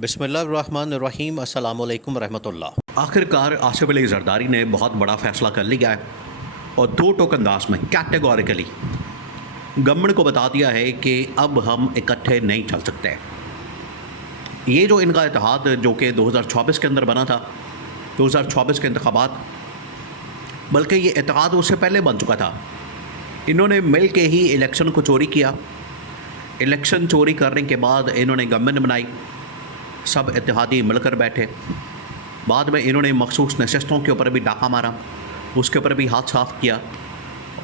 बिस्मिल्लाहिर्रहमानिर्रहीम अस्सलामु अलैकुम रहमतुल्लाह। आखिरकार आसिफ अली जरदारी ने बहुत बड़ा फैसला कर लिया है और दो टोक अंदाज में कैटेगोरिकली गवर्नमेंट को बता दिया है कि अब हम इकट्ठे नहीं चल सकते। ये जो इनका इत्तेहाद जो कि 2024 के अंदर बना था, 2024 के इंतखाबात, बल्कि ये इत्तेहाद उससे पहले बन चुका था। इन्होंने मिल के ही इलेक्शन को चोरी किया। इलेक्शन चोरी करने के बाद इन्होंने गवर्नमेंट बनाई, सब इत्तेहादी मिलकर बैठे। बाद में इन्होंने मखसूस नशस्तों के ऊपर भी डाका मारा, उसके ऊपर भी हाथ साफ किया।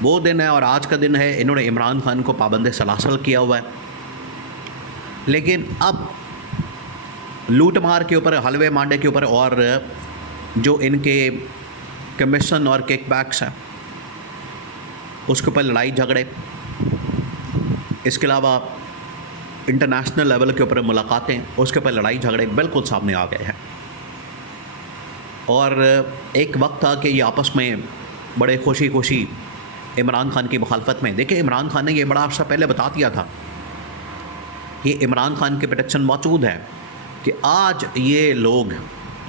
वो दिन है और आज का दिन है। इन्होंने इमरान खान को पाबंद सलासल किया हुआ है। लेकिन अब लूट मार के ऊपर, हलवे मांडे के ऊपर और जो इनके कमीशन और किकबैक्स हैं उसके ऊपर लड़ाई झगड़े, इसके अलावा इंटरनेशनल लेवल के ऊपर मुलाकातें, उसके ऊपर लड़ाई झगड़े बिल्कुल सामने आ गए हैं। और एक वक्त था कि ये आपस में बड़े खुशी खुशी इमरान खान की मुखालफत में, देखिए इमरान खान ने ये बड़ा अर्सा पहले बता दिया था कि इमरान खान की प्रोटेक्शन मौजूद है कि आज ये लोग,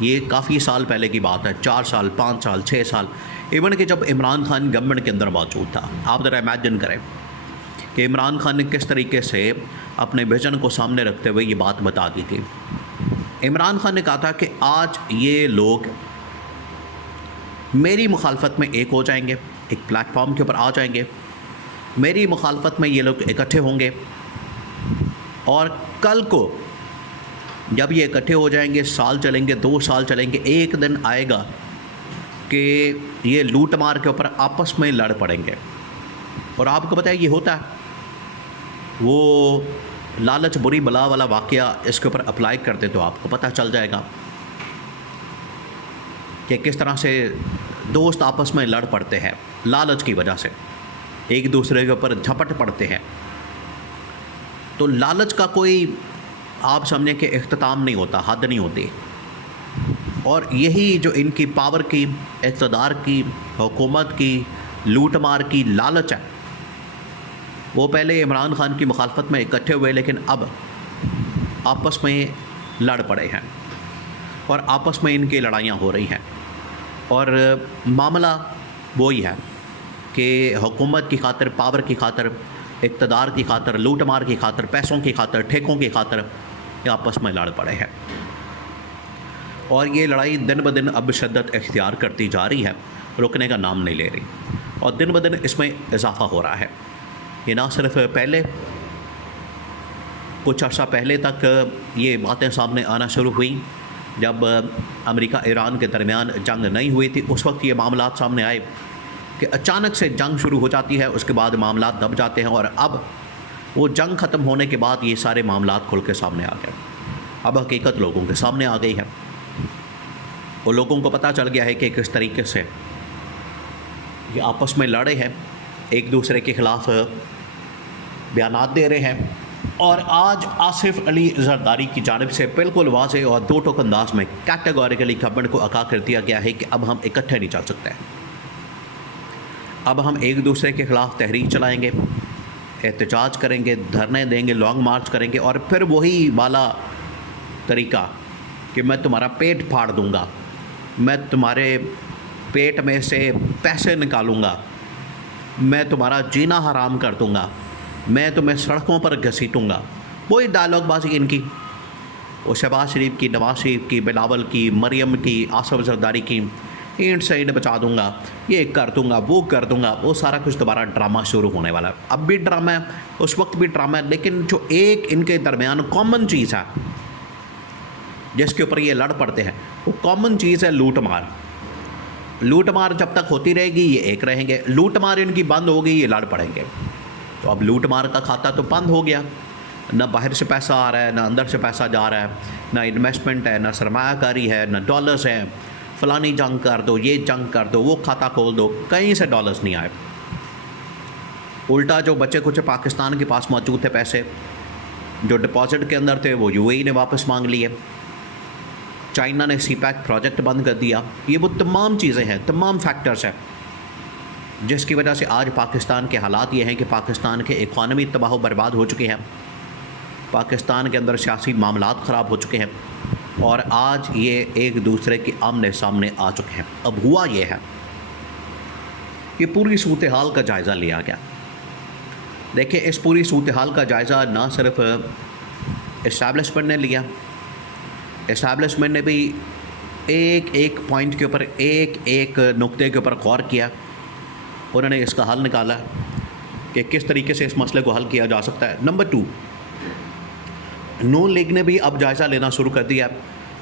ये काफ़ी साल पहले की बात है, 4 साल 5 साल 6 साल, इवन कि जब इमरान खान गवर्नमेंट के अंदर मौजूद था। आप ज़रा इमेजिन करें कि इमरान खान ने किस तरीके से अपने विजन को सामने रखते हुए ये बात बता दी थी। इमरान खान ने कहा था कि आज ये लोग मेरी मुखालफत में एक हो जाएंगे, एक प्लेटफॉर्म के ऊपर आ जाएंगे, मेरी मुखालफत में ये लोग इकट्ठे होंगे और कल को जब ये इकट्ठे हो जाएंगे, साल चलेंगे, 2 साल चलेंगे, एक दिन आएगा कि ये लूट मार के ऊपर आपस में लड़ पड़ेंगे। और आपको पता है ये होता है, वो लालच बुरी बला वाला वाक़या इसके ऊपर अप्लाई करते तो आपको पता चल जाएगा कि किस तरह से दोस्त आपस में लड़ पड़ते हैं लालच की वजह से, एक दूसरे के ऊपर झपट पड़ते हैं। तो लालच का कोई आप समझें कि इख्तिताम नहीं होता, हद नहीं होती। और यही जो इनकी पावर की, इक़्तिदार की, हुकूमत की, लूट मार की लालच है, वो पहले इमरान खान की मुखालफत में इकट्ठे हुए, लेकिन अब आपस में लड़ पड़े हैं और आपस में इनकी लड़ाइयाँ हो रही हैं। और मामला वही है कि हुकूमत की खातिर, पावर की खातिर, इक़्तिदार की खातिर, लूट मार की खातिर, पैसों की खातिर, ठेकों की खातिर ये आपस में लड़ पड़े हैं। और ये लड़ाई दिन ब दिन अब शिद्दत इख्तियार करती जा रही है, रुकने का नाम नहीं ले रही और दिन ब दिन इसमें इजाफ़ा हो रहा है। ये ना सिर्फ पहले, कुछ अर्सा पहले तक ये बातें सामने आना शुरू हुई जब अमेरिका ईरान के दरमियान जंग नहीं हुई थी। उस वक्त ये मामलात सामने आए कि अचानक से जंग शुरू हो जाती है, उसके बाद मामलात दब जाते हैं। और अब वो जंग ख़त्म होने के बाद ये सारे मामलात खुल के सामने आ गए। अब हकीकत लोगों के सामने आ गई है और लोगों को पता चल गया है कि किस तरीके से ये आपस में लड़े हैं, एक दूसरे के ख़िलाफ़ बयानात दे रहे हैं। और आज आसिफ अली जरदारी की जानिब से बिल्कुल वाज़ेह और दो टोक अंदाज में कैटेगोरिकली गवर्नमेंट को आगाह कर दिया गया है कि अब हम इकट्ठे नहीं चल सकते। अब हम एक दूसरे के ख़िलाफ़ तहरीक चलाएँगे, एहतजाज करेंगे, धरने देंगे, लॉन्ग मार्च करेंगे और फिर वही वाला तरीका कि मैं तुम्हारा पेट फाड़ दूँगा, मैं तुम्हारे पेट में से पैसे निकालूँगा, मैं तुम्हारा जीना हराम कर दूँगा, मैं तुम्हें सड़कों पर घसीटूँगा। वही डायलॉगबाजी इनकी, वो शहबाज शरीफ की, नवाज शरीफ की, बिलावल की, मरियम की, आसिफ जरदारी की, ईंट से ईंट बचा दूँगा, ये कर दूँगा, वो कर दूँगा। वो सारा कुछ दोबारा ड्रामा शुरू होने वाला है। अब भी ड्रामा है, उस वक्त भी ड्रामा है, लेकिन जो एक इनके दरमियान कॉमन चीज़ है जिसके ऊपर ये लड़ पड़ते हैं, वो कॉमन चीज़ है लूट मार। लूट मार जब तक होती रहेगी ये एक रहेंगे, लूट मार इनकी बंद होगी ये लड़ पड़ेंगे। तो अब लूट मार का खाता तो बंद हो गया, ना बाहर से पैसा आ रहा है, ना अंदर से पैसा जा रहा है, ना इन्वेस्टमेंट है, ना सरमायाकारी है, ना डॉलर्स हैं। फ़लानी जंग कर दो, ये जंग कर दो, वो खाता खोल दो, कहीं से डॉलर्स नहीं आए। उल्टा जो बचे कुछ पाकिस्तान के पास मौजूद थे पैसे, जो डिपॉजिट के अंदर थे, वो यूएई ने वापस मांग लिए। चाइना ने सीपैक प्रोजेक्ट बंद कर दिया। ये वो तमाम चीज़ें हैं, तमाम फैक्टर्स हैं जिसकी वजह से आज पाकिस्तान के हालात ये हैं कि पाकिस्तान के इकॉनमी तबाह बर्बाद हो चुकी है। पाकिस्तान के अंदर सियासी मामलात ख़राब हो चुके हैं और आज ये एक दूसरे के आमने सामने आ चुके हैं। अब हुआ ये है कि पूरी सूरत हाल का जायज़ा लिया गया। देखिए, इस पूरी सूरत हाल का जायज़ा ना सिर्फ इस्टेब्लिशमेंट ने लिया, इस्टेब्लिशमेंट ने भी एक एक पॉइंट के ऊपर, एक एक नुक्ते के ऊपर गौर किया। उन्होंने इसका हल निकाला कि किस तरीके से इस मसले को हल किया जा सकता है। नंबर 2, नून लीग ने भी अब जायज़ा लेना शुरू कर दिया।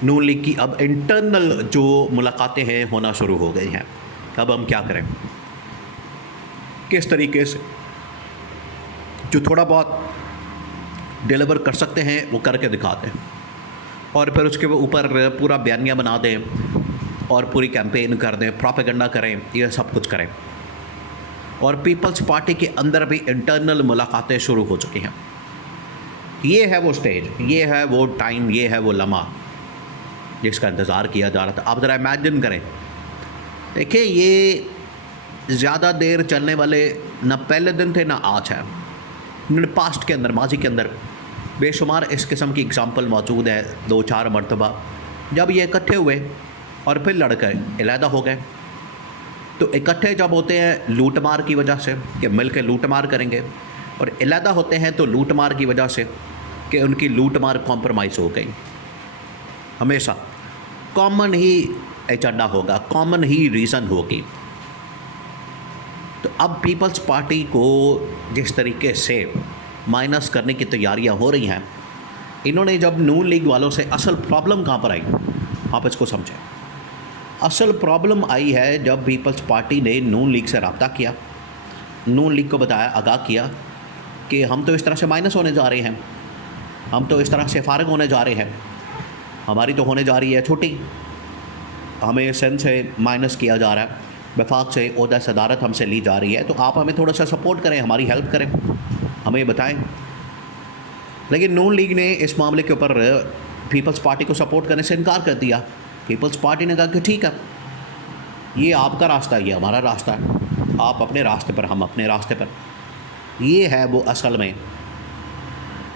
नून लीग की अब इंटरनल जो मुलाकातें हैं होना शुरू हो गई हैं। अब हम क्या करें, किस तरीके से जो थोड़ा बहुत डिलीवर कर सकते हैं वो करके दिखाते हैं और फिर उसके ऊपर पूरा बयानिया बना दें और पूरी कैंपेन कर दें, प्रोपेगेंडा करें, ये सब कुछ करें। और पीपल्स पार्टी के अंदर भी इंटरनल मुलाकातें शुरू हो चुकी हैं। ये है वो स्टेज, ये है वो टाइम, ये है वो लम्हा जिसका इंतज़ार किया जा रहा था। आप ज़रा इमेजिन करें, देखिए ये ज़्यादा देर चलने वाले ना पहले दिन थे ना आज है। पास्ट के अंदर, माजी के अंदर बेशुमार इस किस्म की एग्ज़ाम्पल मौजूद है। 2-4 मरतबा जब ये इकट्ठे हुए और फिर लड़कर अलहदा हो गए। तो इकट्ठे जब होते हैं लूट मार की वजह से कि मिल के लूट मार करेंगे, और अलहदा होते हैं तो लूट मार की वजह से कि उनकी लूट मार कॉम्प्रोमाइज़ हो गई। हमेशा कॉमन ही एजेंडा होगा, कॉमन ही रीज़न होगी। तो अब पीपल्स पार्टी को जिस तरीके से माइनस करने की तैयारियां हो रही हैं, इन्होंने जब नून लीग वालों से, असल प्रॉब्लम कहाँ पर आई आप इसको समझें। असल प्रॉब्लम आई है जब पीपल्स पार्टी ने नून लीग से रब्ता किया, नून लीग को बताया, आगाह किया कि हम तो इस तरह से माइनस होने जा रहे हैं, हम तो इस तरह से फारिग होने जा रहे हैं, हमारी तो होने जा रही है छुट्टी, हमें सन से माइनस किया जा रहा है, वफाक से ओहदा सदारत हमसे ली जा रही है, तो आप हमें थोड़ा सा सपोर्ट करें, हमारी हेल्प करें, हमें बताएं। लेकिन नून लीग ने इस मामले के ऊपर पीपल्स पार्टी को सपोर्ट करने से इनकार कर दिया। पीपल्स पार्टी ने कहा कि ठीक है, ये आपका रास्ता, ये हमारा रास्ता है, आप अपने रास्ते पर, हम अपने रास्ते पर। ये है वो असल में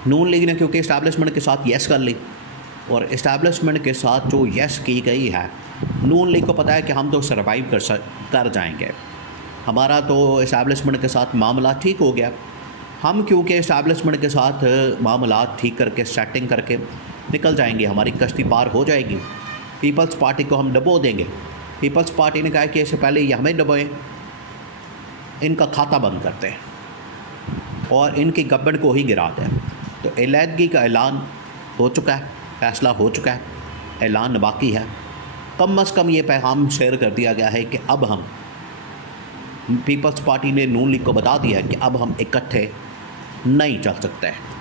नून लीग ने, क्योंकि इस्टेब्लिशमेंट के साथ येस कर ली, और इस्टेब्लिशमेंट के साथ जो येस की गई है, नून लीग को पता है कि हम तो सर्वाइव कर जाएंगे, हमारा तो इस्टेब्लिशमेंट के साथ मामला ठीक हो गया, हम क्योंकि इस्टेब्लिशमेंट के साथ मामला ठीक करके, सेटिंग करके निकल जाएंगे, हमारी कश्ती पार हो जाएगी, पीपल्स पार्टी को हम डबो देंगे। पीपल्स पार्टी ने कहा कि इससे पहले ये हमें डबोएं, इनका खाता बंद करते हैं और इनकी गवर्नमेंट को ही गिरा दें। तो अलहदगी का ऐलान हो चुका है, फैसला हो चुका है, ऐलान बाकी है। कम अज़ कम ये पैगाम शेयर कर दिया गया है कि अब हम, पीपल्स पार्टी ने नून लीग को बता दिया है कि अब हम इकट्ठे नहीं चल सकते हैं।